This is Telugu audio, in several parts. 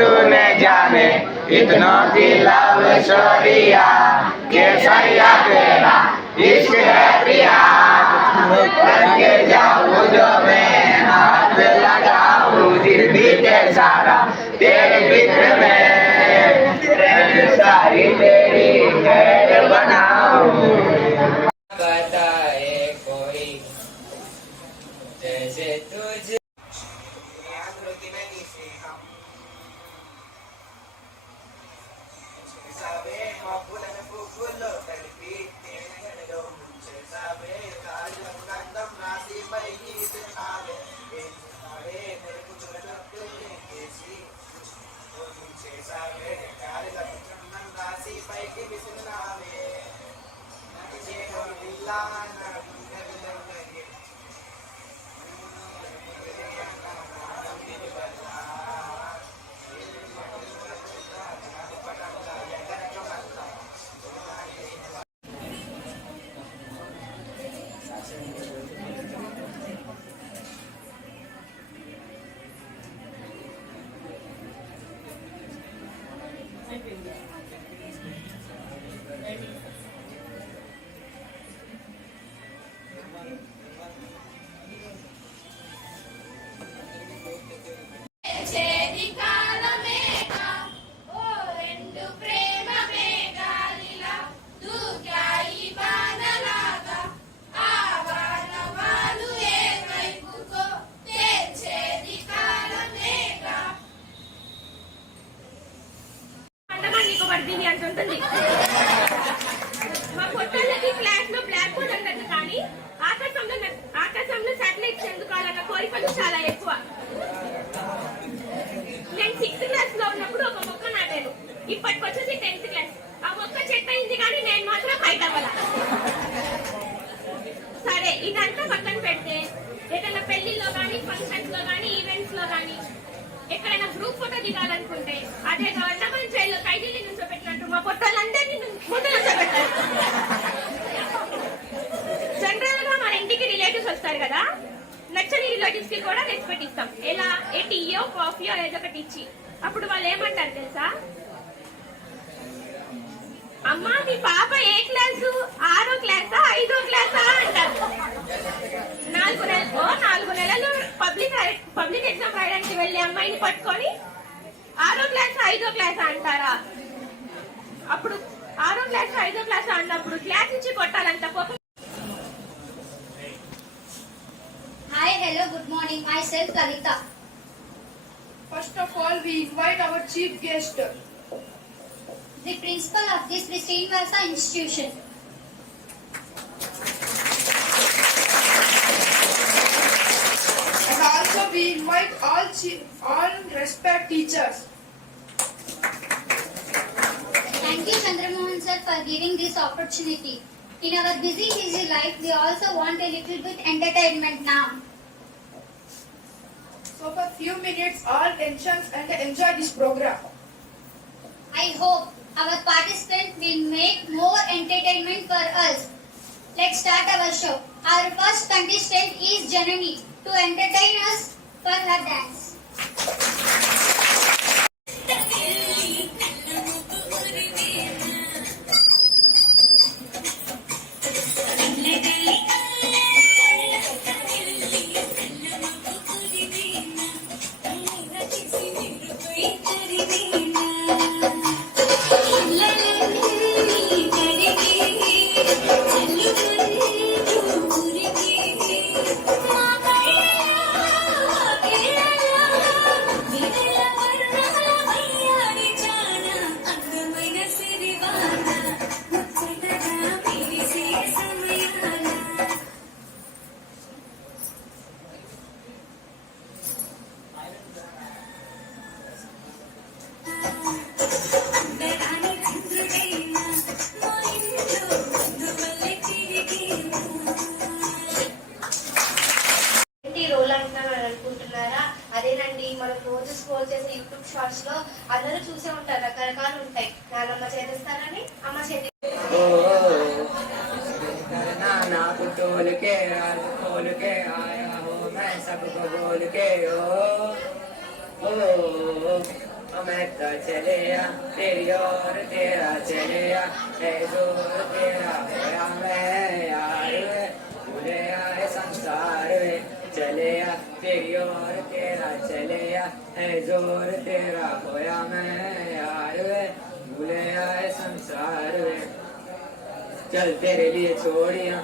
तूने जाने इतना की लव स्टोरिया केसरिया तेरा इश्क है प्रिया करके जाऊँ जो मैं हाथ लगाऊँ दिल भी के सारा तेरे फिक्र में सारी तेरी खैर बनाऊँ बताए कोई जैसे तुझे మా పొట్టలకి క్లాస్ లో బ్లాక్ బోర్డ్ అంటారు కానీ ఆకాశంలో సాటిలైట్స్ ఎందుకు అన్న కోరికలు చాలా ఎక్కువ. నేను 6th క్లాస్ లో ఉన్నప్పుడు ఒక మొక్క నాటాను. ఇప్పటికి వచ్చేసి 10th క్లాస్. ఆ మొక్క చెట్టు అయింది కానీ నేను మాత్రం హైట్ అవ్వాల. సరే ఇదంతా పక్కన పెడితే ఏదైనా పెళ్లిలో కానీ ఫంక్షన్స్ లో కానీ ఈవెంట్స్ లో కానీ ఎక్కడైనా గ్రూప్ ఫోటో దిగాలనుకుంటే అదే గవర్నమెంట్ జైల్లో ఖైదీని నుంచోబెట్టినట్టు మా పొట్టాలందరినీ ముందు నుంచోబెట్టారు. జనరల్ గా మన ఇంటికి రిలేటివ్స్ వస్తారు కదా, నచ్చని రిలేటివ్స్ కి కూడా రెస్పెక్ట్ ఇస్తాం. ఎలా ఏ టీయో కాఫీయో ఏదో ఒకటి ఇచ్చి. అప్పుడు వాళ్ళు ఏమంటారు తెలుసా, అమ్మా మీ పాప ఏ క్లాసు, 6వ క్లాసా 5వ క్లాసా అంటారు. 4 నెలలు పబ్లిక్ ఎగ్జామ్ రాయడానికి వెళ్ళి అమ్మాయిని పట్టుకొని 6వ క్లాస్ 5వ క్లాస్ అంటారా? అప్పుడు 6వ క్లాస్ 5వ క్లాస్ అన్నప్పుడు క్లాస్ ఇచ్చి కొట్టాలంట. Hi, hello, good morning. Myself Kavita. First of all, we invite our chief guest, the principal of this Srinivasa institution. And also we invite all respect teachers. Thank you, Chandramohan sir, for giving this opportunity. In our busy life, we also want a little bit entertainment now. So for few minutes, all tensions and enjoy this program. I hope our participants will make more entertainment for us. Let's start our show. Our first contestant is Janani to entertain us for her dance. Scroll చేసే యూట్యూబ్ షార్ట్స్ లో అందరూ చూసే ఉంటారు, రకరకాలు ఉంటాయి. నానమ్మ చేస్తానని అమ్మ చేతి नाना पुटोल के राज खोल के आया हो मैं सबको बोल के ओ मैं तो चले आ तेरी और तेरा चले आ जोर तेरा होया मैं यार भूले आए संसार में चले आ तेरी और तेरा चले आ जोर तेरा होया मैं यार भूले आए संसार में चल तेरे लिए छोड़िया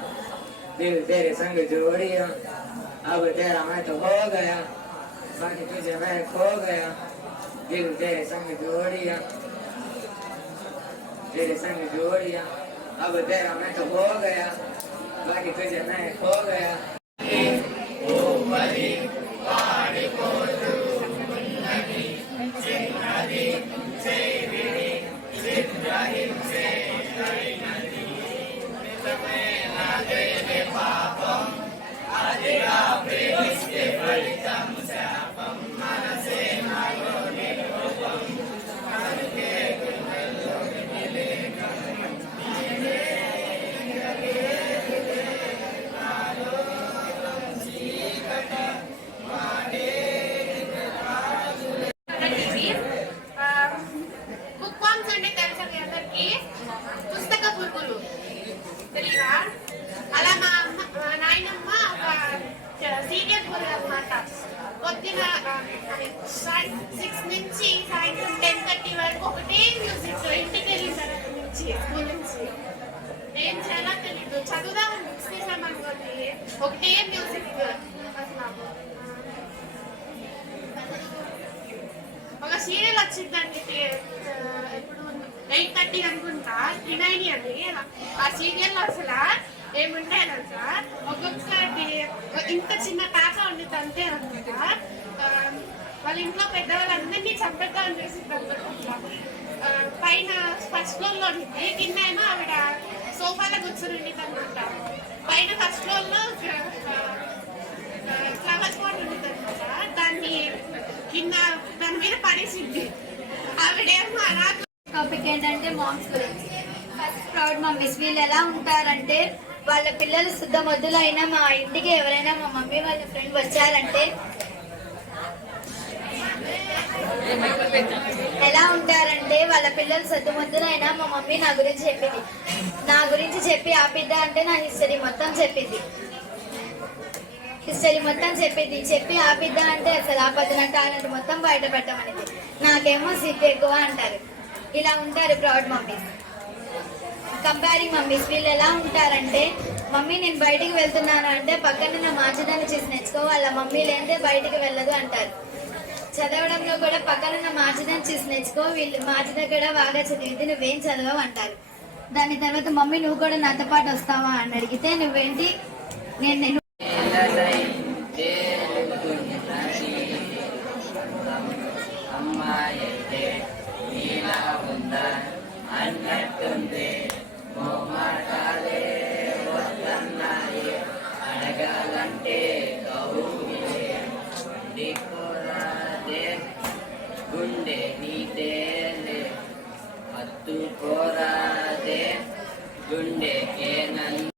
दिल तेरे संग जोड़िया अब तेरा मैं तो हो गया बाकी तुझे मैं खो गया दिल तेरे संग जोड़िया तेरे संग जोड़िया अब तेरा मैं तो हो गया बाकी तुझे मैं खो गया బుక్ వామ్స్ అంటే తెలుసా మీ అందరికి? పుస్తక పురుగులు తెలియదా? అలా మా నాయనమ్మ ఒక సీరియల్ పురుగు అనమాట. పొద్దున 6 నుంచి సాయంత్రం 10:30 వరకు ఒకటే మ్యూజిక్. ఇంటికి వెళ్ళిన తర్వాత నుంచి స్కూల్ నుంచి ఏం చేయాలో తెలీదు. చదువుదామని బుక్స్ తీసామనుకోండి ఒకటే మ్యూజిక్. అసలు ఒక సీరియల్ వచ్చిందండి, ఇప్పుడు 8:30 అనుకుంటా, త్రినైని అని. ఆ సీరియల్ అసలు ఏముంటాయి తెలుసా, ఒక్కొక్కటి ఇంత చిన్న పాప ఉండిద్ది అంతే అనమాట. వాళ్ళ ఇంట్లో పెద్దవాళ్ళందరినీ చంపేద్దామని చేసింది అనమాట. పైన ఫస్ట్ ఫ్లోర్ లో ఉండింది, కింద ఏమో ఆవిడ సోఫాలో కూర్చొని ఉండింది అనమాట. పైన ఫస్ట్ ఫ్లోర్ లో ఫ్లవర్ పాట్ ఉండింది అనమాట. దాని మీద పడేసింది ఆవిడేమో అలా. టాపిక్ ఏంటంటే మామ్స్ గురించి. First proud mummies. వీళ్ళు ఎలా ఉంటారంటే వాళ్ళ పిల్లలు శుద్ధ మొద్దులు అయినా మా ఇంటికి ఎవరైనా మా మమ్మీ వాళ్ళ ఫ్రెండ్ వచ్చారంటే ఎలా ఉంటారంటే వాళ్ళ పిల్లలు శుద్ధ మొద్దులు అయినా మా మమ్మీ నా గురించి చెప్పి ఆపిద్దా అంటే నా హిస్టరీ మొత్తం చెప్పింది. చెప్పి ఆపిద్దా అంటే అసలు ఆపద్దు, నా టాలెంట్ మొత్తం బయట పెట్టమనేది. నాకేమో సిగ్గు ఎక్కువ అంటారు. ఇలా ఉంటారు ప్రౌడ్ మమ్మీస్. Comparing mummies. వీళ్ళు ఎలా ఉంటారంటే మమ్మీ నేను బయటికి వెళ్తున్నాను అంటే పక్కన నా మార్చిదాన్ని చూసి నేర్చుకో, వాళ్ళ మమ్మీ లేదే బయటికి వెళ్ళదు అంటారు. చదవడంలో కూడా పక్కన నా మార్చిదాన్ని చూసి నేర్చుకో, వీళ్ళు మార్చిద కూడా బాగా చదివితే నువ్వేం చదవవు అంటారు. దాని తర్వాత మమ్మీ నువ్వు కూడా నాతో పాటు వస్తావా అని అడిగితే నువ్వేంటి నేను అమ్మాయితే ఇలా ఉందా అన్నట్టుంది మాటాలే వస్తున్నాయి అడగాలంటే కౌరాదే గుండె నీదేలే హత్తుకోరాదే గుండె ఏనన్ను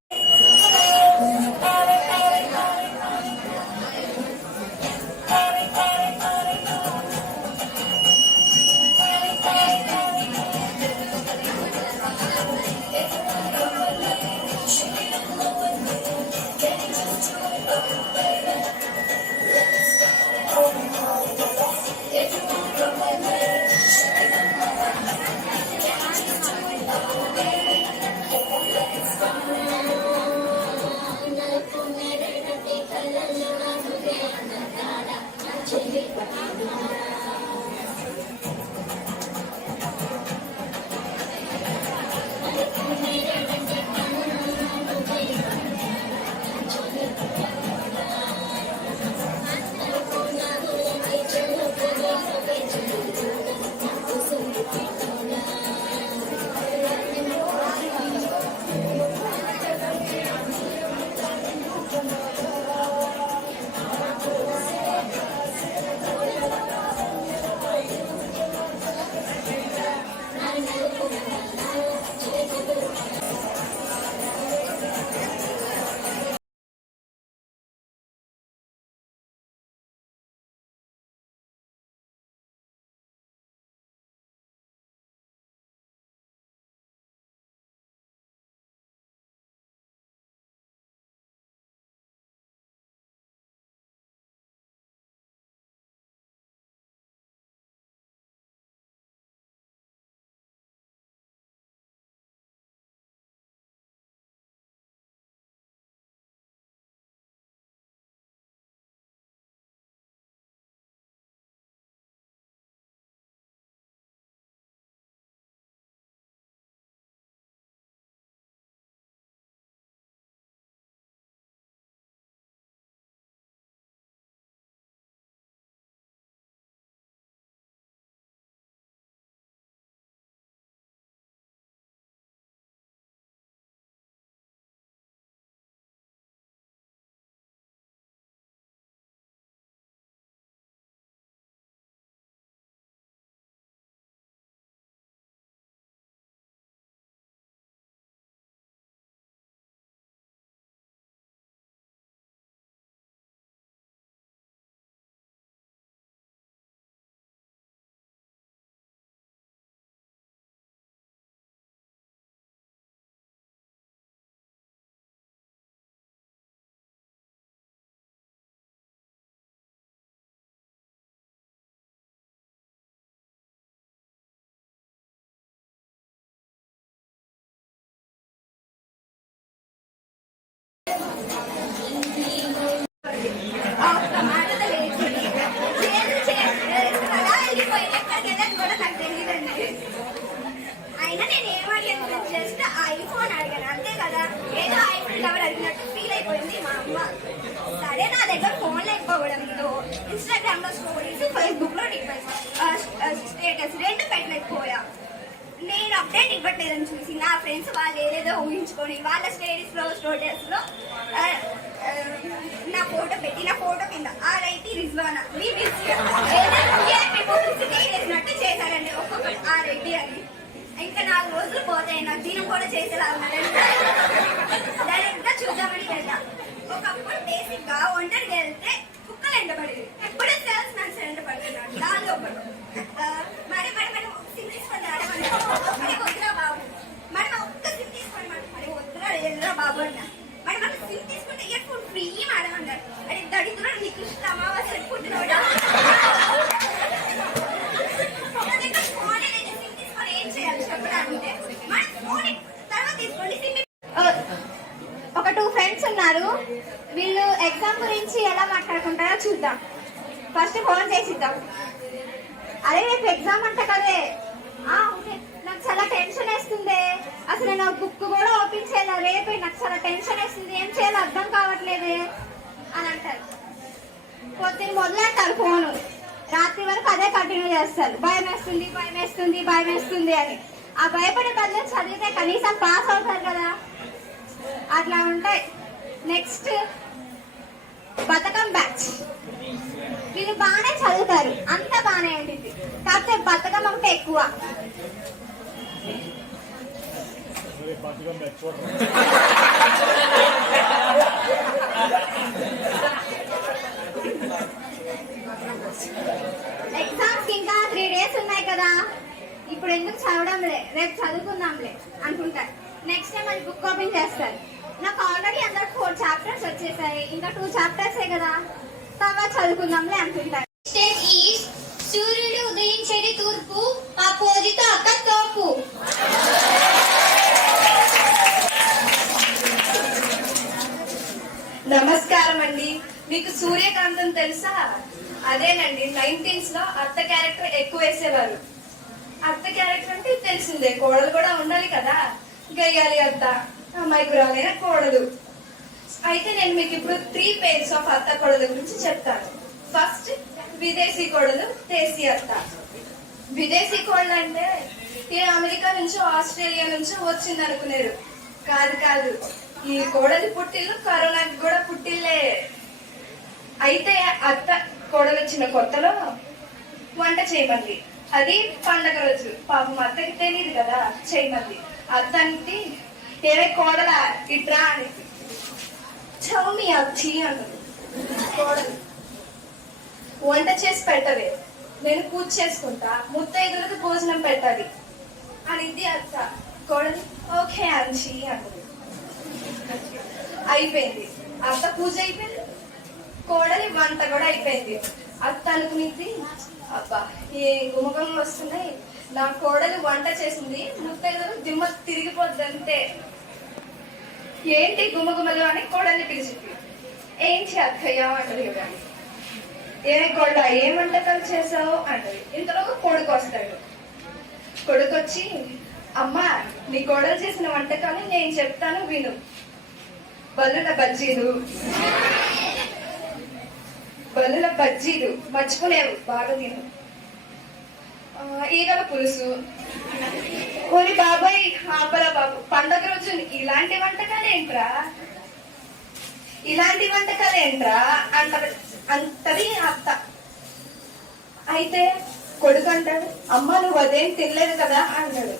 స్టేటస్ రెండు పెట్టలేకపోయా. నేను అప్డేట్ ఇవ్వట్లేదని చూసి నా ఫ్రెండ్స్ వాళ్ళు ఏదేదో ఊహించుకొని వాళ్ళ స్టేటస్లో నా ఫోటో పెట్టి నా ఫోటో కింద RIP రిజ్వానా చేసినట్టు చేశారండి ఒక్కొక్కటి RIP అని. ఇంకా 4 రోజులు పోతాయి, నాకు దినం కూడా చేసేలా ఉన్నాడని డైరెక్ట్ గా చూద్దామని వెళ్ళా. ఒకప్పుడు బేసిక్ గా ఒంటరికి వెళ్తే కుక్కలు ఎండబడేది, ఎప్పుడూ సేల్స్ మ్యాన్ ఎండ పడుతున్నాడు. దానిలో ఒకటి మరి మరి మనం సిమ్ తీసుకొని మరి వద్దురా బాబు, మనం ఒక్క సిమ్ తీసుకోండి మరి వద్దురా వెళ్ళరా బాబు అన్న. మరి మనం సిమ్ తీసుకుంటే ఇయర్ ఫోన్ ఫ్రీ మేడం అన్నారు. అరే దరిద్రుడు నీకు అమావాస్య పుట్టినోడా ఒక 2 ఫ్రెండ్స్ ఉన్నారు. వీళ్ళు ఎగ్జామ్ గురించి ఎలా మాట్లాడుకుంటారో చూద్దాం. ఫస్ట్ ఫోన్ చేసిద్దాం. అరే రేపు ఎగ్జామ్ అంట కదే. నాకు చాలా టెన్షన్ వేస్తుంది, అసలు నా బుక్ కూడా ఓపెన్ చేయాలి, రేపే నాకు చాలా టెన్షన్ వేస్తుంది, ఏం చేయాలో అర్థం కావట్లేదు అని అంటారు. పొద్దున్న మొదలెట్టారు ఫోను, రాత్రి వరకు అదే కంటిన్యూ చేస్తారు. భయం వేస్తుంది భయం వేస్తుంది భయం వేస్తుంది అని. ఆ భయపడే బదులు చదివితే కనీసం పాస్ అవుతారు కదా, అట్లా ఉంటాయి. నెక్స్ట్ బతకం బ్యాచ్. వీళ్ళు బాగానే చదువుతారు, అంత బాగానే ఉంటుంది, కాకపోతే బతకం అంటే ఎక్కువ. ఎగ్జామ్స్ ఇంకా 3 days ఉన్నాయి కదా, ఇప్పుడు ఎందుకు చదవడంలే, రేపు చదువుకుందాంలే అనుకుంటారు. నెక్స్ట్ టైం అది బుక్ ఓపెన్ చేస్తారు. నాకు ఆల్రెడీ అందరూ 4 chapters వచ్చేసాయి, ఇంకా 2 chapters కదా, తర్వాత చదువుకుందాంలే అనుకుంటారు. సూర్యుడు ఉదయించేది తూర్పు, ఆ పోజితో అక్క తోపు. నమస్కారం అండి. మీకు సూర్యకాంతం తెలుసా? అదేనండి 19s లో అత్త క్యారెక్టర్ ఎక్కువ వేసేవారు. అత్త క్యారెక్టర్ అంటే తెలిసిందే, కోడలు కూడా ఉండాలి కదా, గయ్యాలి అత్త, అమాయకురాలైన కోడలు. అయితే నేను మీకు ఇప్పుడు 3 pairs ఆఫ్ అత్త కోడల గురించి చెప్తాను. ఫస్ట్ విదేశీ కోడలు, దేశీ అత్త. విదేశీ కోడలు అంటే ఈ అమెరికా నుంచో ఆస్ట్రేలియా నుంచో వచ్చింది అనుకున్నారు. కాదు కాదు, ఈ కోడలి పుట్టిల్లు కరోనాకి కూడా పుట్టిల్లే. అయితే అత్త కోడలు వచ్చిన కొత్తలో వంట చేయమంది. అది పండగ రోజు, పాపం అత్తకి తెలియదు కదా చేయమంది. అత్త అంటే ఏరే కోడల ఇట్రా అని చౌమి అచ్చి అన్నది. కోడలు వంట చేసి పెట్టవే, నేను పూజ చేసుకుంటా, ముత్తైదులకు భోజనం పెట్టాలి అనిద్ది అత్త. కోడలు ఓకే అంచి అన్నది. అయిపోయింది, అత్త పూజ అయిపోయింది, కోడలి వంట కూడా అయిపోయింది. అత్త అనుకునేది, అబ్బా ఏ గుమగుమలు వస్తున్నాయి, నా కోడలి వంట చేసింది, ముత్తైదులు దిమ్మ తిరిగిపోద్ది అంతే. ఏంటి గుమగుమలు అని కోడల్ని పిలిచింది. ఏంటి అక్కయ్య అంటది. ఏ కోడ ఏం వంటకాలు చేసావు అంటది. ఇంతలో కొడుకు వస్తాడు. కొడుకు వచ్చి, అమ్మా నీ కోడలు చేసిన వంటకాలు నేను చెప్తాను విను. బల్లుల బజ్జీలు, మర్చిపోలేవు బాగా తిను. ఈగల పులుసు. ఓరి బాబాయ్ ఆపరా బాబు, పండగ రోజు ఇలాంటి వంటకాలేంట్రా అంటది అత్త. అయితే కొడుకు అంటాడు, అమ్మ నువ్వు అదేం తినలేదు కదా అన్నాడు.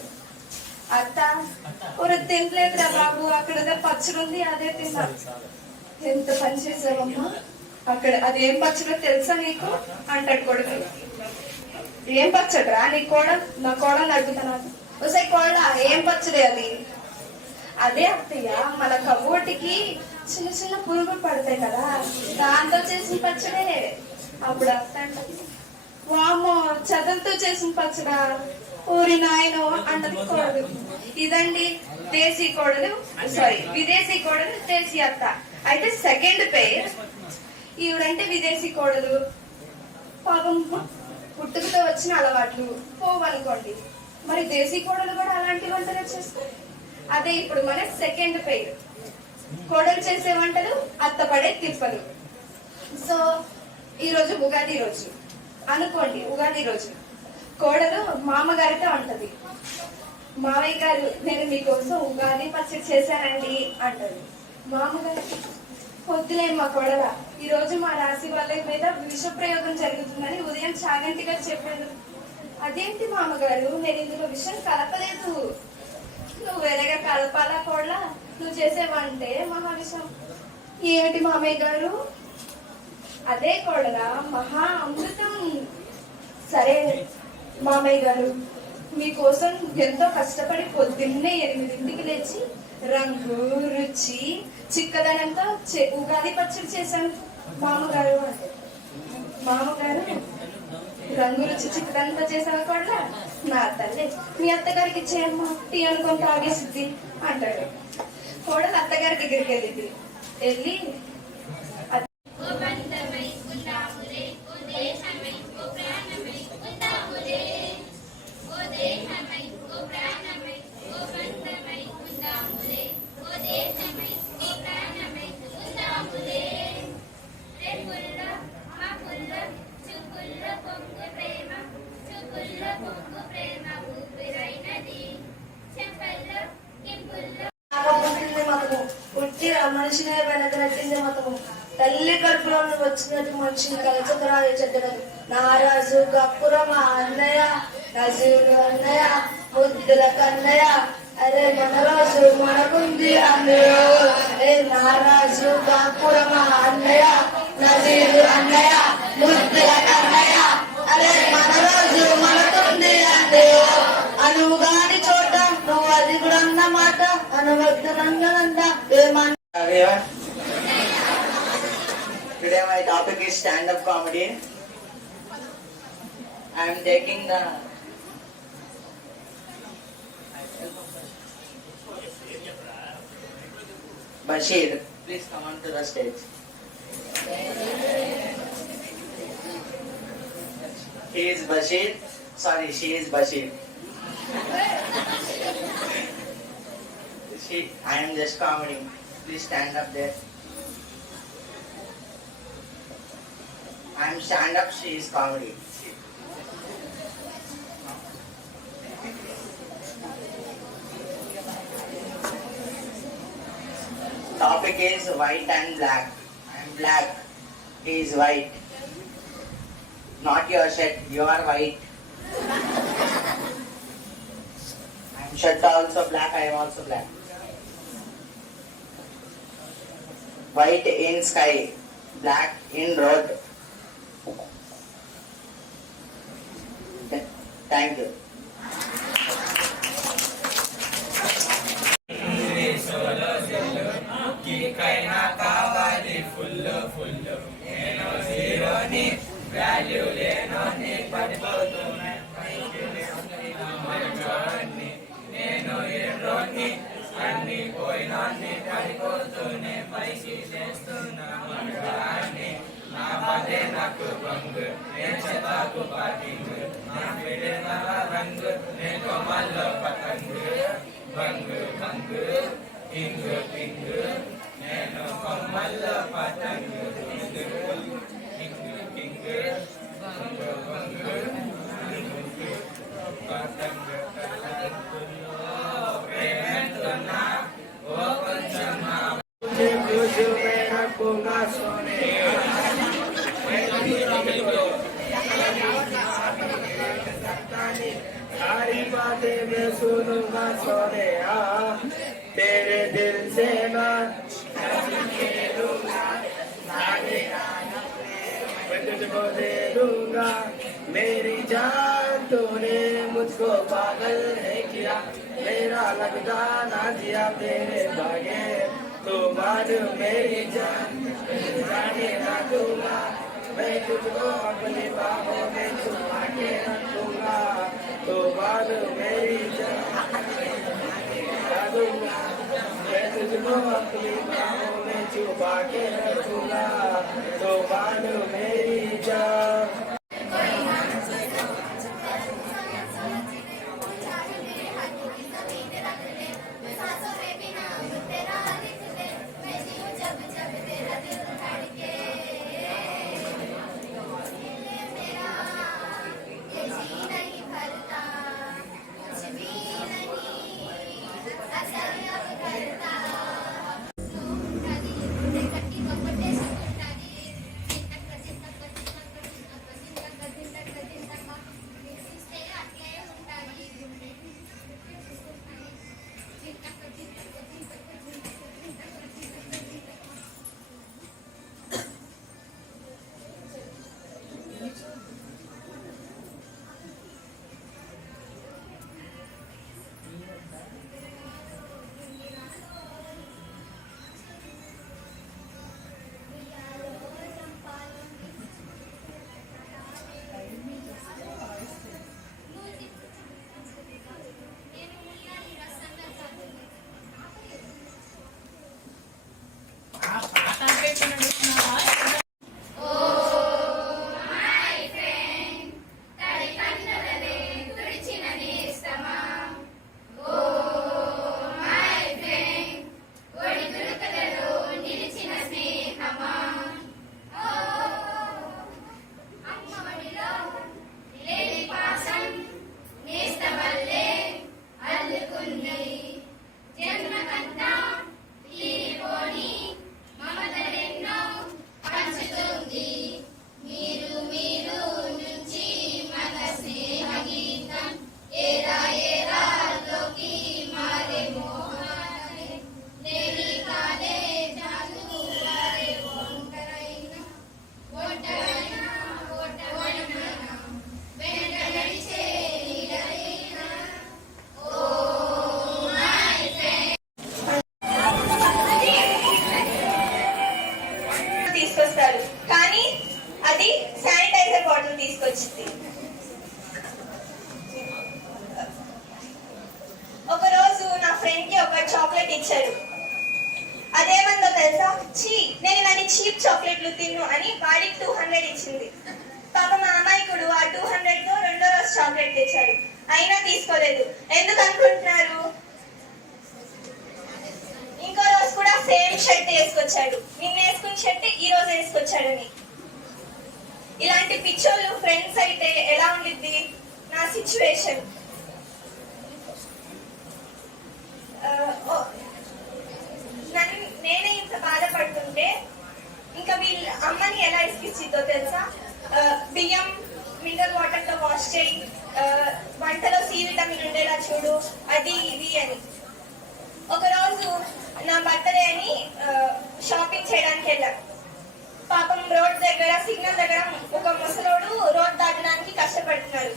అత్త ఒక తినలేదురా బాబు, అక్కడ పచ్చడి ఉంది అదే తిన్నా. ఎంత పని చేసావమ్మా, అక్కడ అదేం పచ్చడో తెలుసా నీకు అంటాడు కొడుకు. ఏం పచ్చడిరా నీ నా కోడని అడుగుతున్నాను. ఒకసారి కోడ ఏం పచ్చడి అది? అదే అత్తయ్య, మన కబోటికి చిన్న చిన్న పురుగులు పడతాయి కదా, దాంతో చేసిన పచ్చడే. అప్పుడు అత్త అంటది, వామో చదువుతో చేసిన పచ్చడా, ఊరి నాయనో అంటది కోడలు. ఇదండి విదేశీ కోడలు, దేశీ అత్త. అయితే సెకండ్ పేర్ ఈవిడంటే విదేశీ కోడలు. పాపం పుట్టుకతో వచ్చిన అలవాట్లు పోవనుకోండి, మరి దేశీ కోడలు కూడా అలాంటి వంటలు చేస్తారు. అదే ఇప్పుడు మన సెకండ్ పేర్. కోడలు చేసే వంటలు, అత్త పడే తిప్పలు. సో ఈరోజు ఉగాది రోజు అనుకోండి ఉగాది రోజు కోడలు మామగారితో అంటది, మామయ్య గారు నేను మీకోసం ఉగాది పచ్చడి చేశానండి అంటది. మామగారు, వద్దులే మా కోడల, ఈ రోజు మా రాశి వాళ్ళ మీద విష ప్రయోగం జరుగుతుందని ఉదయం చాగంటి గారు చెప్పారు. అదేంటి మామగారు, నేను ఇందులో విషయం కలపలేదు. నువ్వు వేరేగా కలపాలా కోడల, నువ్వు చేసేవంటే మహా విషం. ఏమిటి మామయ్య గారు? అదే కోడల, మహా అమృతం. సరే మామయ్య గారు, మీకోసం ఎంతో కష్టపడి పొద్దున్నే 8ంటికి లేచి రంగు రుచి చిక్కదనంతో ఉగాది పచ్చడి చేశాను మామగారు అంటే. మామగారు, రంగు రుచి చిక్కదనంతో చేశాను కూడా, నా తల్లి మీ అత్తగారికి ఇచ్చేయమ్మా, టీ అనుకొని తాగేసిద్ది అంటాడు. కోడలు అత్తగారి దగ్గరికి వెళ్ళింది. వెళ్ళి మతము పుట్టి ఆ మనిషినే వెనకనట్టింది మతము. తల్లి కడుపులో వచ్చినట్టు మనిషిని కలచకరాలు చెడ్డగదు. నారాజు గప్పురమ అన్నయ్య, నజీవుడు అన్నయ్య, ముద్దుల కన్నయ్య, అరే మన రోజు మనకుంది అన్నయ్య. ఏ నారాజు గప్పురమ అన్నయ్య, నజీవుడు అన్నయ్య, ముద్దుల కన్నయ్య, అరే మన రోజు మనకుంది అన్నయ్య. అనువుగాని చోట నువ్వు అది కూడా అన్నమాట అనవద్దనంద ఏమన్నా. Today my topic is stand-up comedy. I am taking the Bashir. Please come on to the stage. He is Bashir. Sorry, she is Bashir. I am just comedy. Please stand up there. I am stand up, she is comedy. Topic is white and black. I am black, he is white. Not your shirt, you are white. I am shirt also black, I am also black. White in sky, black in road. Thank you. सारी बातें मैं सुनूंगा सोनिया, तेरे दिल से मैं तुझको दे दूंगा मेरी जान। तूने मुझको पागल है किया, मेरा लगता ना जिया तेरे भागे। तू मान मेरी जान, जाने ना दूंगा मैं तुझको अपनी बाहों में छुपा के रखूंगा। तो मान मेरी जान, दूंगा मैं तुझको अपनी बाहों में छुपा के रखूंगा। तो मान मेरी जान। చీప్ చాక్లెట్లు తిను అని వాడికి 200 ఇచ్చింది. పాప మా అమాయకుడు ఆ 200 తో రెండో రోజు చాక్లెట్ తెచ్చాడు, అయినా తీసుకోలేదు. ఎందుకు అనుకుంటున్నారు? ఇంకో రోజు కూడా సేమ్ షర్ట్ వేసుకొచ్చాడు, నిన్న వేసుకున్న షర్ట్ ఈ రోజు వేసుకొచ్చాడని. ఇలాంటి పిచ్చోళ్ళు ఫ్రెండ్స్ అయితే ఎలా ఉండిద్ది? నా సిచ్యువేషన్. నేనే ఇంత బాధపడుతుంటే ఇంకా వీళ్ళ అమ్మని ఎలా ఇసుకిచ్చిద్దో తెలుసా? బియ్యం మినరల్ వాటర్ తో వాష్ చేయి, వంటలో సి విటమిన్ ఉండేలా చూడు, అది ఇది అని. ఒకరోజు నా బర్త్డే అని షాపింగ్ చేయడానికి వెళ్ళాను. పాపం రోడ్ దగ్గర సిగ్నల్ దగ్గర ఒక ముసలోడు రోడ్ దాటడానికి కష్టపడుతున్నాడు.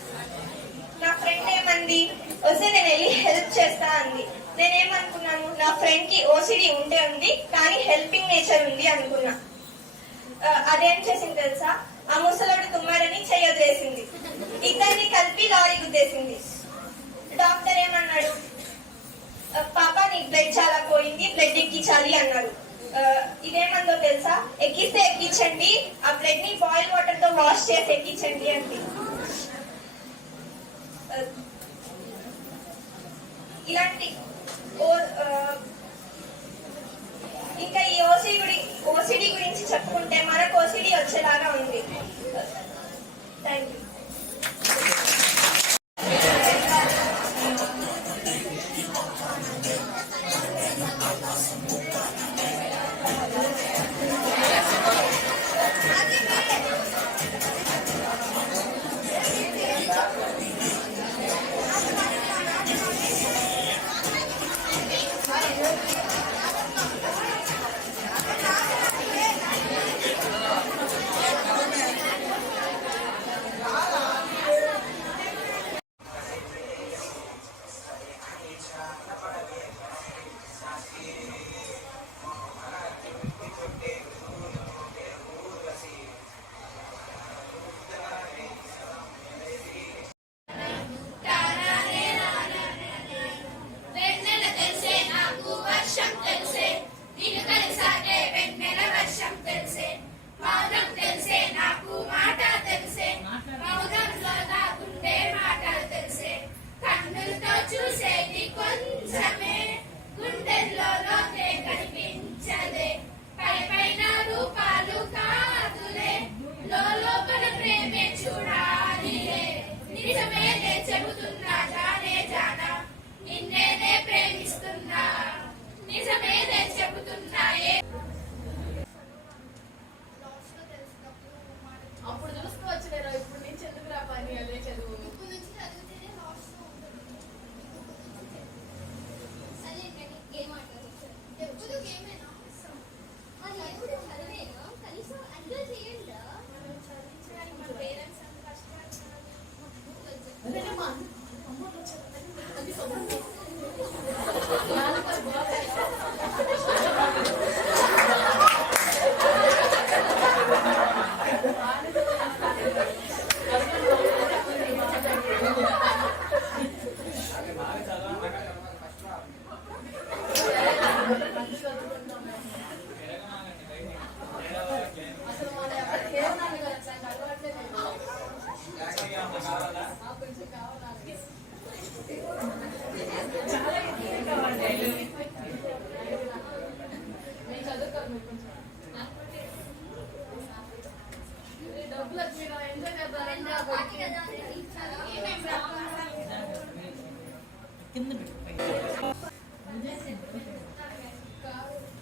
నా ఫ్రెండ్ ఏమంది, వస్తే నేను వెళ్ళి హెల్ప్ చేస్తా అంది. నేనేమనుకున్నాను, నా ఫ్రెండ్ కి ఓసిడి ఉండే ఉంది కానీ హెల్పింగ్ నేచర్ ఉంది అనుకున్నా. అదేం చేసింది తెలుసా? ఆ ముసలోడు తుమ్మాడని చెయ్యొదిలేసింది, ఇద్దరిని కలిపి లారీ గుద్దేసింది. డాక్టర్ ఏమన్నాడు, పాప నీ బ్లడ్ చాలా పోయింది, బ్లడ్ ఎక్కించాలి అన్నారు. ఇదేమందో తెలుసా? ఎక్కిస్తే ఎక్కించండి, ఆ బ్లడ్ ని బాయిల్ వాటర్ తో వాష్ చేసి ఎక్కించండి అంది. ఇలాంటి ఇంకా ఈ ఓసిడి గురించి చెప్పుకుంటే మనకు ఓసిడి వచ్చేలాగా ఉంది. Thank you.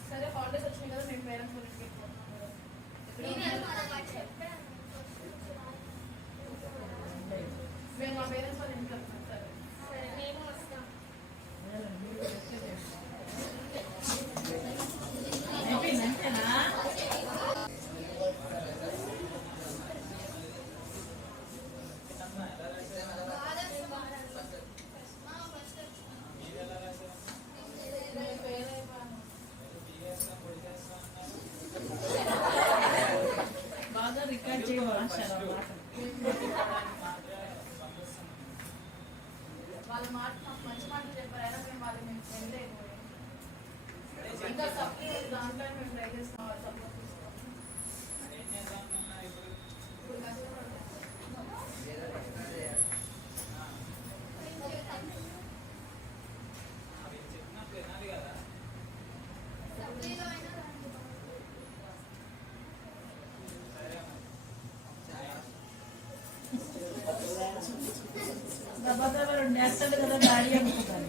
సరే హాలిడేస్ వచ్చినాయి కదా, మేము పేరెంట్స్ మేము మా పేరెంట్స్ వాళ్ళ ఇంటికి వస్తాం. సరే మేము వస్తాం. బాగా రికార్డ్ చేయడం వాళ్ళ మాట మంచి మాటలు చెప్పారైనా మేము వాళ్ళు మేము ఫ్రెండ్ అయిపోయి ఇంకా సపోర్ట్ దాంట్లో మేము ట్రై చేస్తాం, సపోర్ట్ తీసుకోవాలి. దెబ్బ 2 వేస్తాడు కదా డాడీ అనుకుంటాను.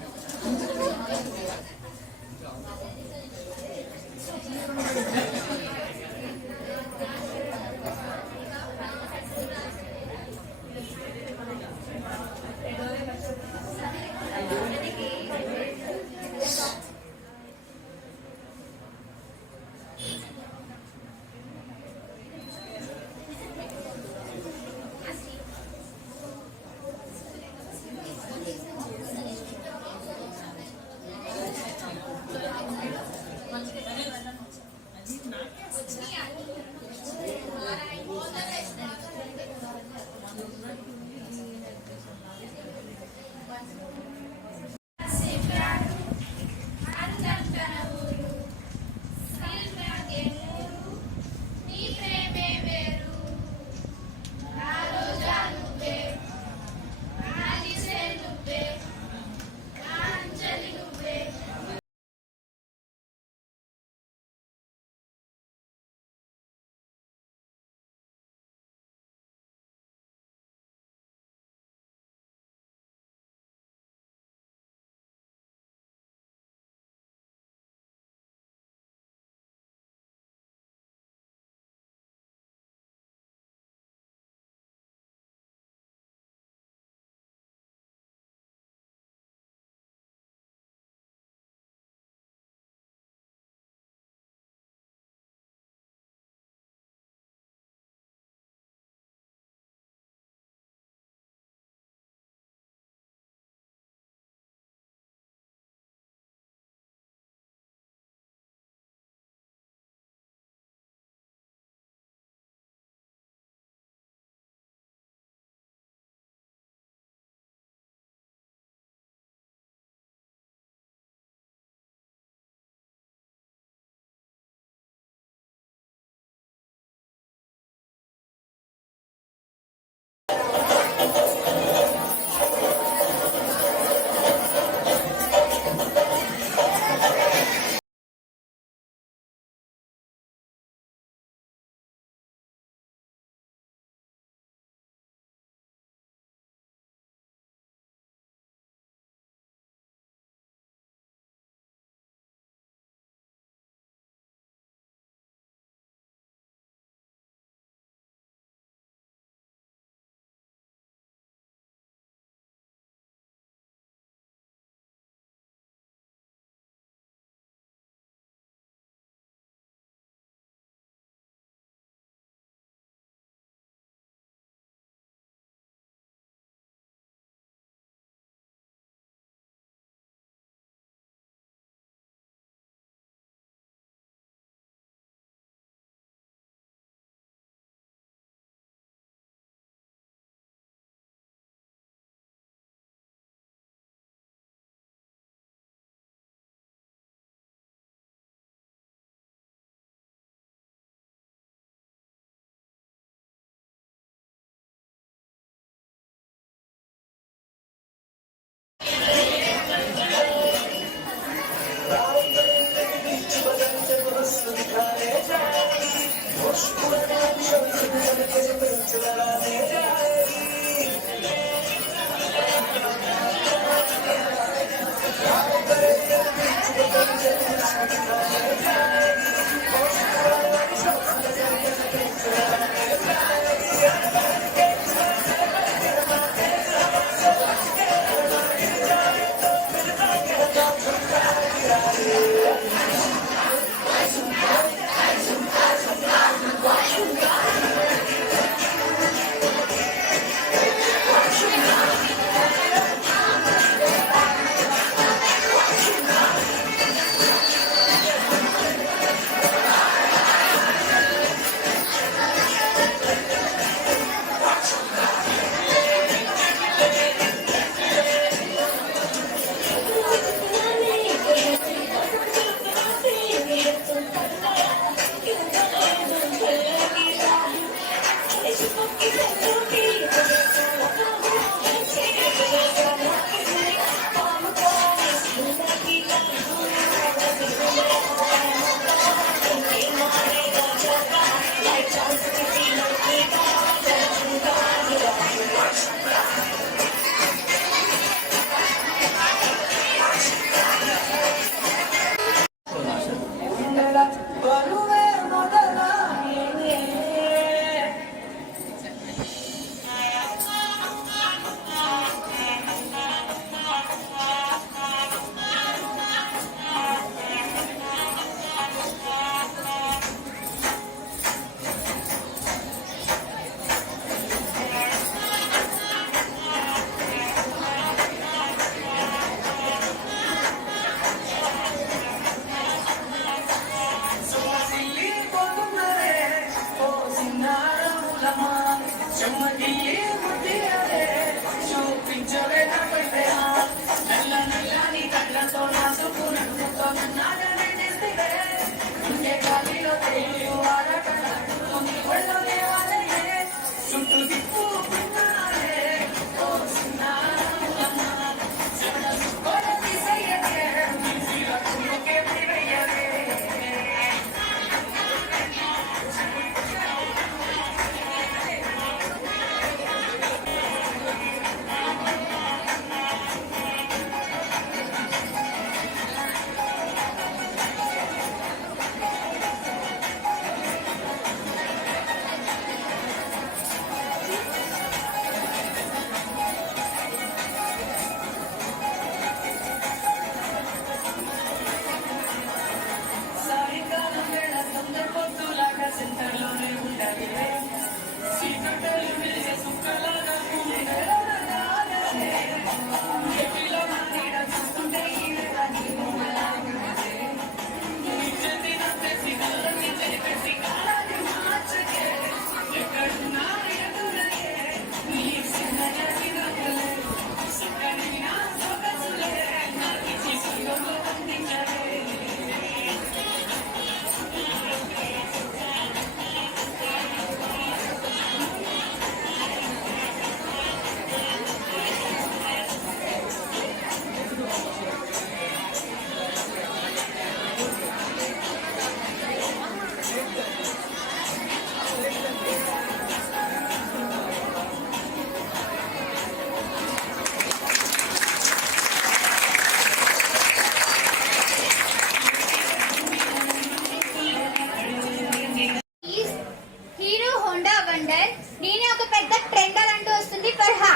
హీరో హోండా వండర్ నేనే ఒక పెద్ద ట్రెండర్ అంటూ వస్తుంది Farah.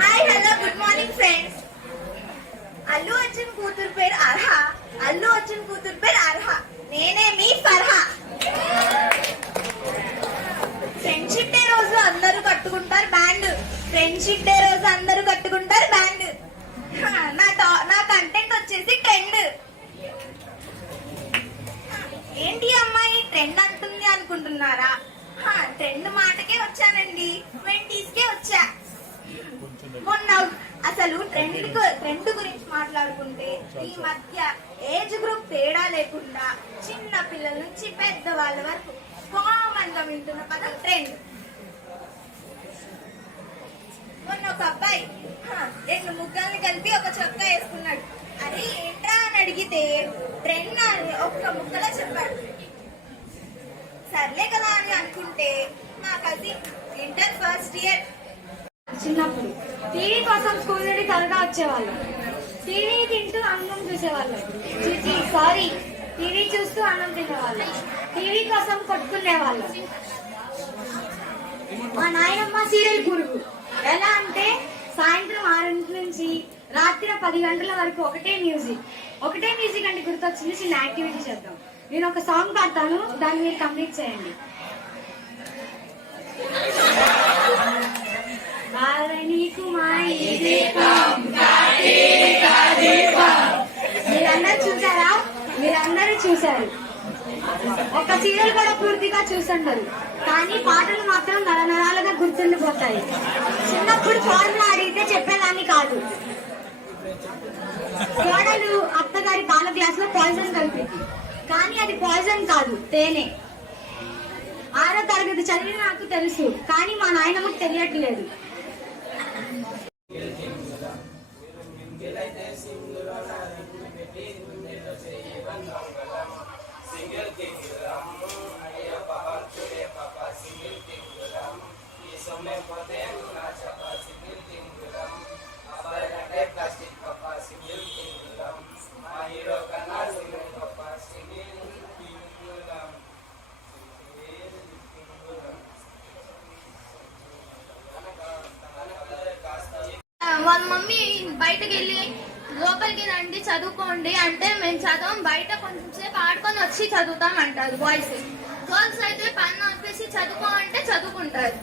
Hi hello good morning friends. Allu Arjun కూతురు పేరు అర్హా. అల్లు అర్జున్ కూతురు పేరు అర్హా. నేనే మీ ఫర్హా. ఫ్రెండ్షిప్ డే రోజు అందరూ కట్టుకుంటారు బ్యాండ్. ఫ్రెండ్షిప్ డే రోజు అందరూ కట్టుకుంటారు బ్యాండ్. నా కంటెంట్ వచ్చేసి ట్రెండ్. ఏంటి అమ్మాయి ట్రెండ్ అంటుంది అనుకుంటున్నారా? ట్రెండ్ మాటకే వచ్చానండి, 20s కే వచ్చా. మొన్న అసలు ట్రెండ్ గురించి మాట్లాడుకుంటే ఈ మధ్య ఏజ్ గ్రూప్ తేడా లేకుండా చిన్న పిల్లల నుంచి పెద్ద వాళ్ళ వరకు కామన్ గా వింటున్న పదం ట్రెండ్. మొన్న ఒక అబ్బాయి 2 ముక్కల్ని కలిపి ఒక చొక్కా వేసుకున్నాడు. అది ఏంట్రా అని అడిగితే ట్రెండ్ అని ఒక్క ముక్కలో చెప్పాడు. సర్లే కదా అని అనుకుంటే మా కజిన్ ఇంటర్ ఫస్ట్ ఇయర్. చిన్నప్పుడు టీవీ కోసం స్కూల్ నుండి త్వరగా వచ్చేవాళ్ళం. టీవీ తింటూ అన్నం చూసేవాళ్ళం. సారీ, టీవీ చూస్తూ అన్నం తినేవాళ్ళం. టీవీ కోసం కొట్టుకునేవాళ్ళం. మా నాయనమ్మ సీరియల్ పురుగు. ఎలా అంటే సాయంత్రం 6 నుంచి రాత్రి 10 గంటల వరకు ఒకటే మ్యూజిక్ అంటే గుర్తొచ్చింది. చిన్న యాక్టివిటీ చేద్దాం. నేను ఒక సాంగ్ పాడతాను, దాన్ని మీరు కంప్లీట్ చేయండి. మీరందరూ చూశారు. ఒక సీరియల్ కూడా పూర్తిగా చూసుంటారు, కానీ పాటలు మాత్రం నరనరాలుగా గుర్తుండిపోతాయి. చిన్నప్పుడు ఫార్ములా అడిగితే చెప్పేదాన్ని కాదు. కోడలు అత్తగారి పాల గ్లాస్ లో పాయిజన్ కలిపింది, కానీ అది పాయిజన్ కాదు, తేనె. 6వ తరగతి చదివిన నాకు తెలుసు, కానీ మా నాయనమ్మకు తెలియట్లేదు. వాళ్ళ మమ్మీ బయటకు వెళ్ళి లోపలికి రండి చదువుకోండి అంటే మేము చదవం, బయట కొంచెం సేపు ఆడుకొని వచ్చి చదువుతాం అంటారు బాయ్స్. గర్ల్స్ అయితే పని ఆపేసి చదువుకో అంటే చదువుకుంటారు.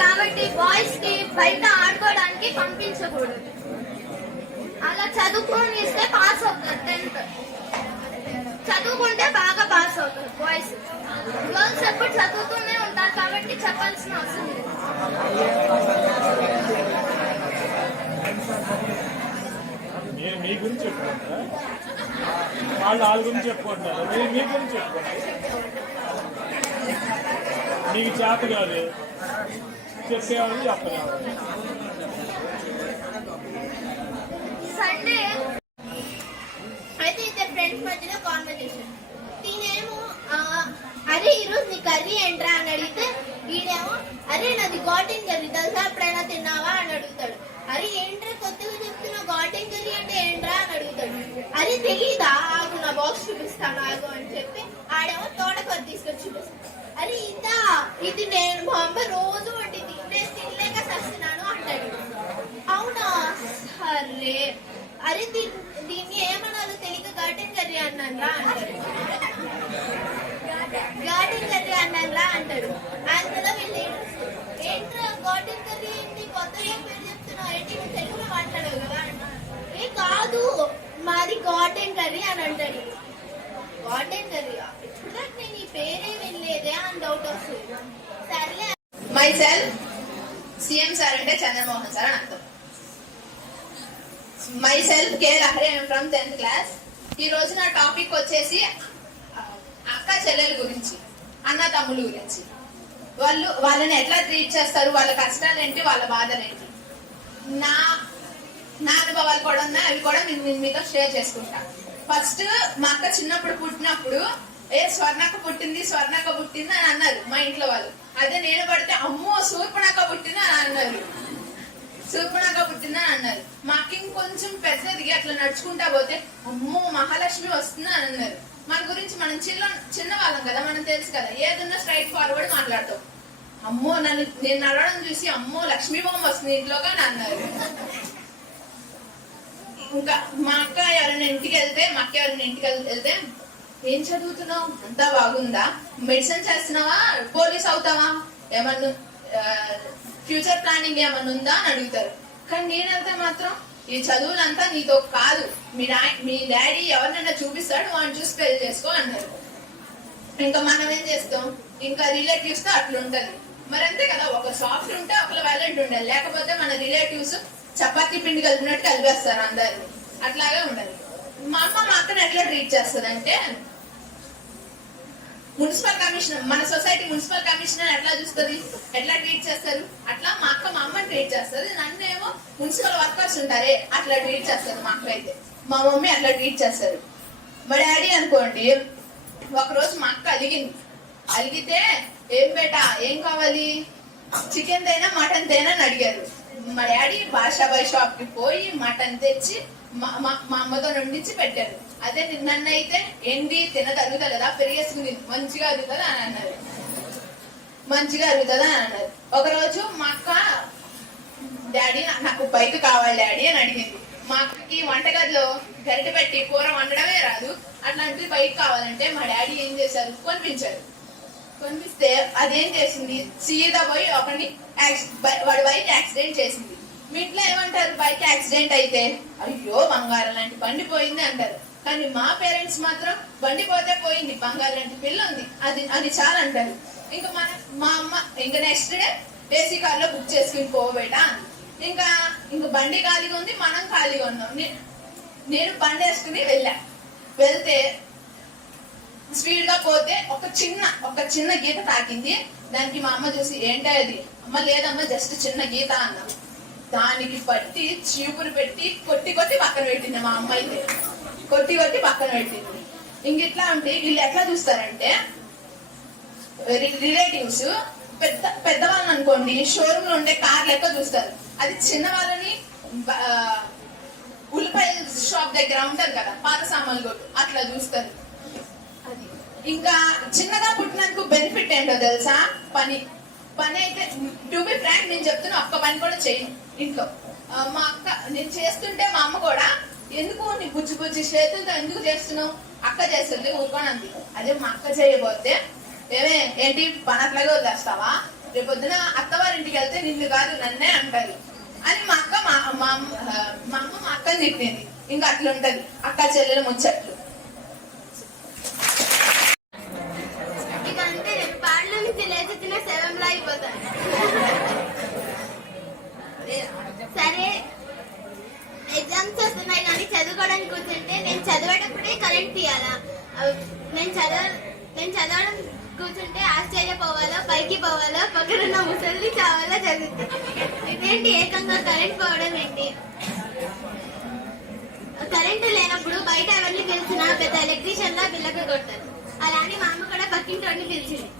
కాబట్టి బాయ్స్ కి బయట ఆడుకోవడానికి పంపించకూడదు. అలా చదువుకొని ఇస్తే పాస్ అవుతారు 10th. చదువుకుంటే బాగా పాస్ అవుతారు బాయ్స్. గర్ల్స్ ఎప్పుడు చదువుతూనే ఉంటారు కాబట్టి చెప్పాల్సిన అవసరం లేదు. మీ గురించి చెప్పుకుంటారా? వాళ్ళ గురించి చెప్పుకుంటారు, మీ గురించి చెప్పుకుంటారు. మీకు చేత కాదు చెప్పేవాళ్ళు చెప్పలేవాళ్ళు. సండే అయితే ఇద్దరు ఫ్రెండ్స్ మధ్యలో కాన్వర్సేషన్. నేనేమో అరే ఈరోజు నీ కర్రీ ఏంట్రా అని అడిగితే ఈడేమో అరే నాది గాటెన్ కర్రీ తెలుసా, ఎప్పుడైనా తిన్నావా అని అడుగుతాడు. అరే ఏంట్రా కొత్తగా చెప్తున్నావు, గాటెన్ కర్రీ అంటే ఏంట్రా అని అడుగుతాడు. అరే తెలీదా, ఆగు నా బాక్స్ చూపిస్తాను ఆగు అని చెప్పి ఆడేమో తోటకూర తీసుకొచ్చి చూపిస్తాను. అరే ఇదా, ఇది నేను మా అమ్మ రోజు వండింది, నేను తినలేక చేస్తున్నాను అంటాడు. అవునా, సరే. అరే దీన్ని ఏమన్నాలో తెలియక గాటెన్ కర్రీ అన్నాను రా అంటారు. గార్డెన్ కర్రీ అన్నంలా అంటాడు. అందులో వీళ్ళు ఏంట్రా గార్డెన్ కర్రీ ఏంటి కొత్తగా పేరు చెప్తున్నావు ఏంటి నువ్వు తెలుగులో మాట్లాడవు కదా ఏ కాదు మాది గార్డెన్ కర్రీ అని అంటాడు. గార్డెన్ కర్రీయా ఇప్పుడు నేను ఈ పేరే వినలేదే అని డౌట్ వస్తుంది. సర్లే. మై సెల్ఫ్ సీఎం సార్ అంటే చంద్రమోహన్ సార్ అని అర్థం. My self K Lahari from 10th class. ఈ రోజు నా టాపిక్ వచ్చేసి అక్క చెల్లెల గురించి, అన్న తమ్ముళ్ళ గురించి. వాళ్ళని ఎట్లా ట్రీట్ చేస్తారు, వాళ్ళ కష్టాలు ఏంటి, వాళ్ళ బాధలు ఏంటి, నా అనుభవాలు కూడా ఉన్నాయి. అవి కూడా నేను మీతో షేర్ చేసుకుంటా. ఫస్ట్ మా అక్క చిన్నప్పుడు పుట్టినప్పుడు స్వర్ణక్క పుట్టింది అని అన్నారు మా ఇంట్లో వాళ్ళు. అదే నేను పడితే అమ్మో శూర్పణక్క పుట్టింది అని అన్నారు. మా అక్క ఇంకొంచెం పెద్దదిగా అట్లా నడుచుకుంటా పోతే అమ్మో మహాలక్ష్మి వస్తుంది అని అన్నారు. మన గురించి మనం చిన్న వాళ్ళం కదా, మనం తెలుసు కదా, ఏదన్నా స్ట్రైట్ ఫార్వర్డ్ మాట్లాడతాం. అమ్మో నేను నడవడం చూసి అమ్మో లక్ష్మీ బొమ్మ వస్తుంది ఇంట్లోగా అని అన్నారు. ఇంకా మా అక్క ఎవరైనా ఇంటికి వెళ్తే ఏం చదువుతున్నావు, అంతా బాగుందా, మెడిసిన్ చేస్తున్నావా, పోలీస్ అవుతావా, ఏమన్నా ఫ్యూచర్ ప్లానింగ్ ఏమన్నా ఉందా అని అడుగుతారు. కానీ నేను వెళ్తే మాత్రం ఈ చదువులంతా నీతో కాదు, మీ డాడీ ఎవరినైనా చూపిస్తాడు వాడిని చూసి పెళ్లి చేసుకో అన్నారు. ఇంకా మనం ఏం చేస్తాం, ఇంకా రిలేటివ్స్ తో అట్లా ఉంటది. మరి అంతే కదా, ఒక సాఫ్ట్ ఉంటే ఒకరు వైలెంట్ ఉండాలి, లేకపోతే మన రిలేటివ్స్ చపాతీ పిండి కలిపినట్టు కలిపేస్తారు అందరిని. అట్లాగే ఉండాలి. మా అక్కని ఎట్లా ట్రీట్ చేస్తుంది అంటే, మున్సిపల్ కమిషనర్, మన సొసైటీ మున్సిపల్ కమిషనర్ ఎట్లా చూస్తుంది, ఎట్లా ట్రీట్ చేస్తారు, అట్లా మా అక్క మా అమ్మని ట్రీట్ చేస్తుంది. నన్నేమో మున్సిపల్ వర్కర్స్ ఉంటారే అట్లా ట్రీట్ చేస్తారు. మా అక్క అయితే మా మమ్మీ అట్లా ట్రీట్ చేస్తారు. మా డాడీ అనుకోండి, ఒకరోజు మా అక్క అలిగితే ఏం బేటా ఏం కావాలి, చికెన్ తేనా మటన్ తేనా అని అడిగారు. మా డాడీ బాషాబాయ్ షాప్ కి పోయి మటన్ తెచ్చి మా అమ్మతో వండించి పెట్టారు. అదే నన్నైతే ఏంటి తినదరుగుతుందా, పెరిగేసుకుని మంచిగా అరుగుతుందా అని అన్నారు. ఒకరోజు మా అక్క డాడీ నాకు బైక్ కావాలి డాడీ అని అడిగింది. మా అక్కకి వంటగదిలో గరిటె పెట్టి కూర వండడమే రాదు, అట్లాంటిది బైక్ కావాలంటే మా డాడీ ఏం చేశారు, కొనిపిస్తే అదేం చేసింది, సీదా పోయి ఒకటి వాడి బైక్ యాక్సిడెంట్ చేసింది. మీ ఇంట్లో ఏమంటారు, బైక్ యాక్సిడెంట్ అయితే అయ్యో బంగారం లాంటి బండి పోయింది అంటారు. కానీ మా పేరెంట్స్ మాత్రం బండి పోతే పోయింది, బంగారం లాంటి పిల్ల ఉంది, అది చాలా అంటారు. ఇంకా మా అమ్మ ఇంకా నెక్స్ట్ డే ఏసీ కార్ లో బుక్ చేసుకుని పోబేటా. ఇంకా బండి ఖాళీగా ఉంది, మనం ఖాళీగా ఉన్నాం. నేను బండి వేసుకుని వెళ్తే స్పీడ్ గా పోతే ఒక చిన్న గీత తాకింది. దానికి మా అమ్మ చూసి ఏంటో అది, అమ్మ లేదమ్మా జస్ట్ చిన్న గీత అన్నా. దానికి పట్టి చీపురు పెట్టి కొట్టి పక్కన పెట్టింది మా అమ్మ అయితే, కొట్టి పక్కన పెట్టింది. ఇంక ఇట్లా ఉంటే వీళ్ళు ఎట్లా చూస్తారంటే, రిలేటివ్స్ పెద్దవాళ్ళని అనుకోండి షోరూమ్ లో ఉండే కార్ లెక్క చూస్తారు. అది చిన్న వాళ్ళని ఉల్లిపాయ షాప్ దగ్గర ఉంటది కదా పాత సామాన్లు కొట్టు, అట్లా చూస్తారు. అది ఇంకా చిన్నగా పుట్టినందుకు బెనిఫిట్ ఏంటో తెలుసా, పని అయితే టు బి ఫ్రాంక్ నేను చెప్తున్నా, ఒక్క పని కూడా చేయను ఇంట్లో. మా అక్క నేను చేస్తుంటే మా అమ్మ కూడా ఎందుకు నీ బుజ్జి చేతులతో ఎందుకు చేస్తున్నావు, అక్క చేస్తుంది ఊరుకోనంది. అదే మా అక్క చేయబోతే ఏంటి పని అట్లాగే వదిలేస్తావా, రేపొద్దున అత్తవారింటికి వెళ్తే నిన్ను కాదు నన్నే అంటారు అని మా అక్క మా అమ్మ మా అక్కని తిట్టింది. ఇంకా అట్లుంటది అక్క చెల్లెలు ముచ్చట్లు. ఇదంటే నేను పాటలో నుంచి లేచి తిన శవంలో అయిపోతాను. సరే ఎగ్జామ్స్ వస్తున్నాయి కానీ చదువుకోవడానికి కూర్చుంటే నేను చదివేటప్పుడే కరెంట్ తీయాలా, నేను చదవడం కూర్చుంటే ఆశ్చర్యపోవాలో పైకి పోవాలో పక్కనున్న ముసలి చావాలో జరుగుతుంది. ఇదేంటి ఏకంగా కరెంట్ పోవడం ఏంటి, కరెంటు లేనప్పుడు బయట ఎవరిని పిలిచినా పెద్ద ఎలక్ట్రీషియన్ లా బిల్లక కొడతారు. అలానే మా అమ్మ కూడా పక్కింటోడిని పిలిచింది.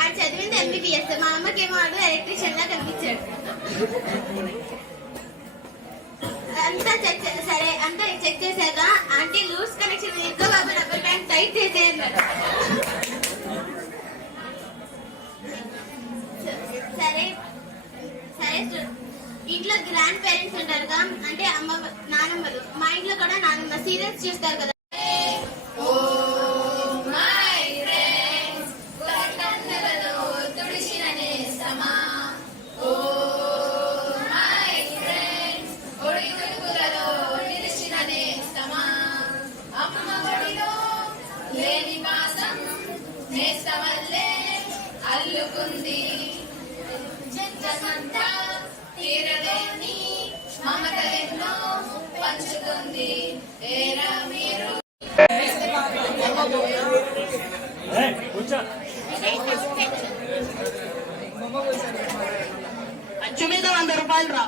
ఆడు చదివింది MBBS, మా అమ్మకేమో ఆడు ఎలక్ట్రీషియన్ లా కనిపించాడు. అంతా చెక్ చేశాక ఆంటీ లూజ్ కనెక్షన్ ఇంట్లో బాబు రబ్బర్ బ్యాండ్ టైట్ చేసేయన్నాడు. సరే ఇంట్లో గ్రాండ్ పేరెంట్స్ ఉంటారుగా, అంటే అమ్మ నానమ్మలు. మా ఇంట్లో కూడా నానమ్మ సీరియల్స్ చూస్తారు కదా. అల్లుకుంది జగమంతా తీరలేని మమతలెన్నో పంచుతుంది ఏరా మీరు. కూర్చో. అచ్చు మీద 100 రూపాయలు రా.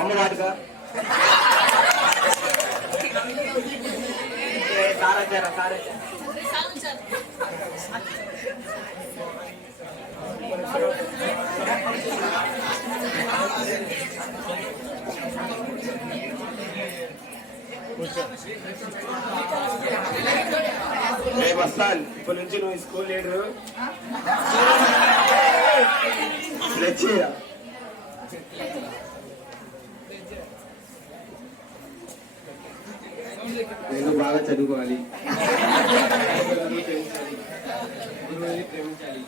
అమ్మవాడుగా సారా సారా వస్తాను. ఇప్పటి నుంచి నువ్వు స్కూల్ లీడరు. నేను బాగా చదువుకోవాలి, గురువుని ప్రేమించాలి.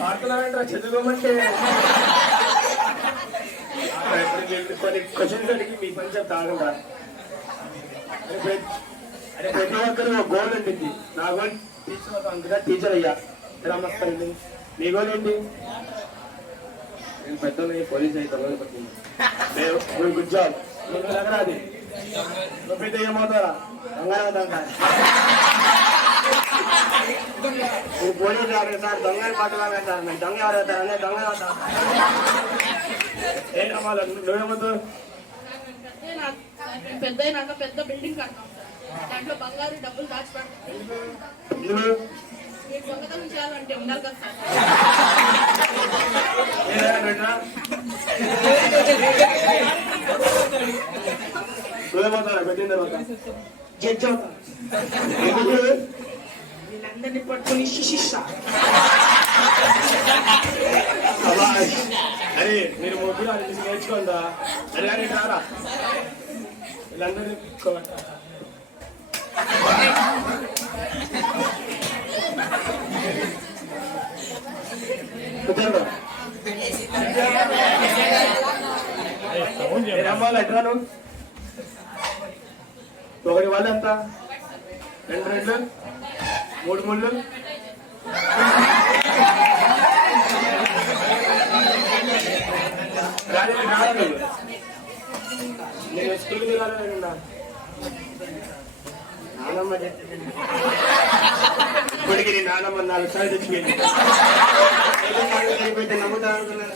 పాడుతున్నారంటారా చదువుకోమంటే? కొన్ని క్వశ్చన్స్ అడిగి మీ పని చెప్తా ఆగండి. అరే ప్రతి ఒక్కరు ఒక గోల్ ఉంటుంది. నా గోల్ టీచర్ అవుతాను, అందుగా టీచర్ అయ్యా. రమ్మస్తారండి. మీ గోల్ ఏంటి? నేను పెద్ద పోలీస్ అయితే గోల్ పట్టింది. Good job. నువ్వు దగ్గర అది నువ్వు పెద్ద ఏమవుతారా? దొంగ అవుతా. నువ్వు పోలీసు కాదు సార్, దొంగలు పట్టుకోవాలి సార్. నేను దొంగ ఎవరు అవుతారు? అన్నీ దొంగ అవుతా. ఏం కావాలి? నువ్వేమవుతావు? పెద్ద అయినాక పెద్ద బిల్డింగ్ కట్టాం సార్. దాంట్లో బంగారు డబ్బులు దాచిపెడతాం. మీకు దొంగతనం చేయాలంటే ఉండాలి కదా సార్. నువ్వేమవుతారా పెట్టిన తర్వాత? జడ్జి అవుతాం. వీళ్ళందరినీ పట్టుకుని శిక్షిస్తా. అరే మీరు ముగ్గురు అది నేర్చుకుందా? అరే అని రారా వీళ్ళందరినీ అమ్మాలి ఎట్రాను? ఒకటి వాళ్ళు ఎంత? 2 2 3 3 నేను స్కూల్కి వెళ్ళాలి. నానమ్మ ఇప్పటికి నీ నానమ్మ 4 సార్లు తెచ్చిపోయింది. నమ్ముతా అనుకున్నాను.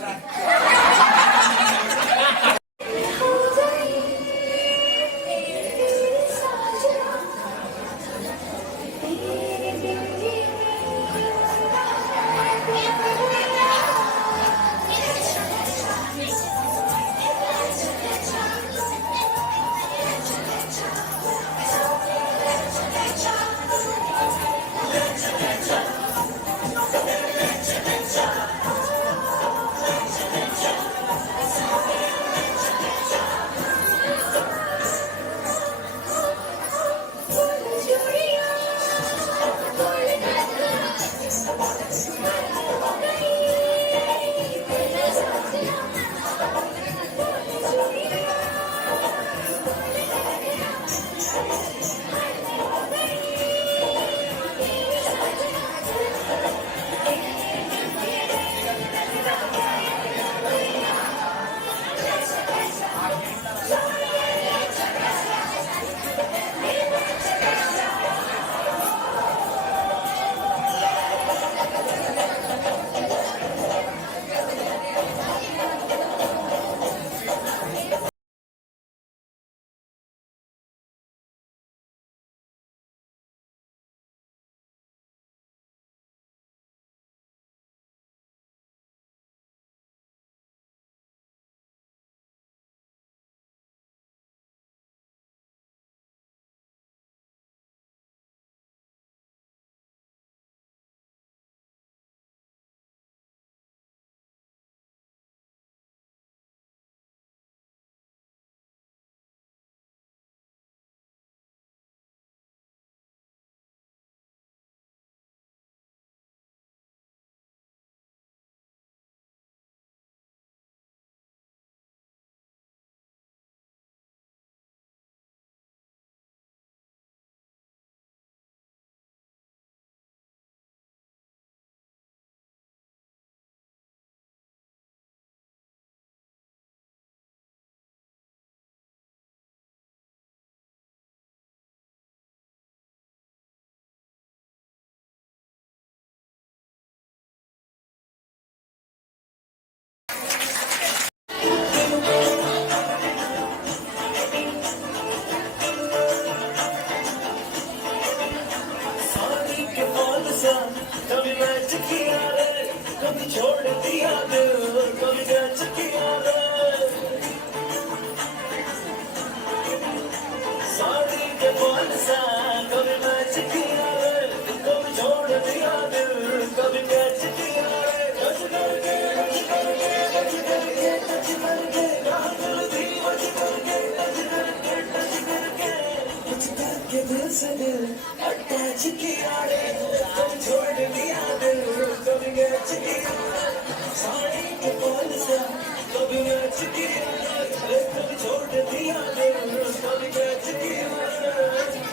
कभी मैच किया रे, कभी छोड़ दिया दिल, कभी मैच किया रे। साड़ी के बॉल सा कभी मैच किया रे, कभी छोड़ दिया दिल, कभी मैच किया रे। टच करके टच करके टच करके टच करके दिल भी टच करके टच करके टच करके टच करके दिल से दिल अटैच किया रे, कभी छोड़ दिया दिल, कभी मैच किया रे। साड़ी के बॉल सा कभी मैच किया रे, कभी छोड़ दिया दिल, कभी मैच किया रे।